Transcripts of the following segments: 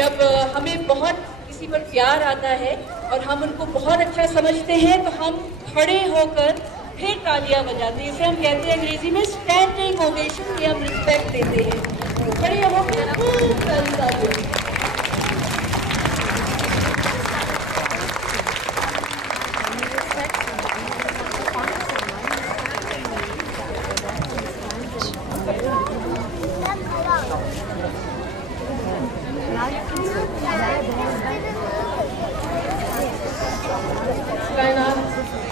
जब हमें बहुत किसी पर प्यार आता है और हम उनको बहुत अच्छा समझते हैं तो हम खड़े होकर फिर तालियां बजाते हैं। इसे हम कहते हैं अंग्रेजी में स्टैंडिंग ओवेशन, ये हम रिस्पेक्ट देते हैं। तो खड़े होकर खूब तालियां।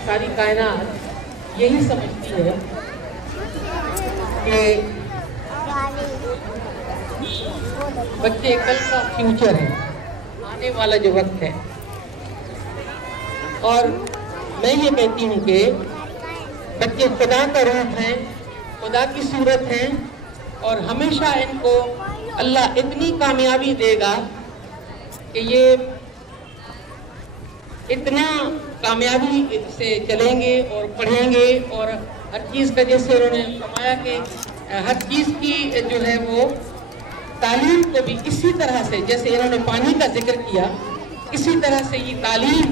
सारी कायनात यही समझती है कि बच्चे कल का फ्यूचर है, आने वाला जो वक्त है। और मैं ये कहती हूँ कि बच्चे खुदा का रूप हैं, खुदा की सूरत हैं और हमेशा इनको अल्लाह इतनी कामयाबी देगा कि ये इतना कामयाबी से चलेंगे और पढ़ेंगे और हर चीज़ का, जैसे उन्होंने फरमाया कि हर चीज़ की जो है वो तालीम को भी इसी तरह से, जैसे इन्होंने पानी का जिक्र किया, इसी तरह से ये तालीम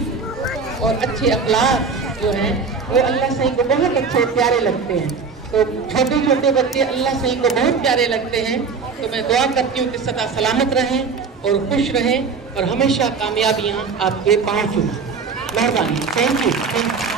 और अच्छे अखलाक जो हैं वो अल्लाह सही को बहुत अच्छे प्यारे लगते हैं। तो छोटे छोटे बच्चे अल्लाह सही को बहुत प्यारे लगते हैं। तो मैं दुआ करती हूँ कि सदा सलामत रहें और खुश रहें और हमेशा कामयाबियाँ आपके पाँव चुमें। मेहरबानी, थैंक यू।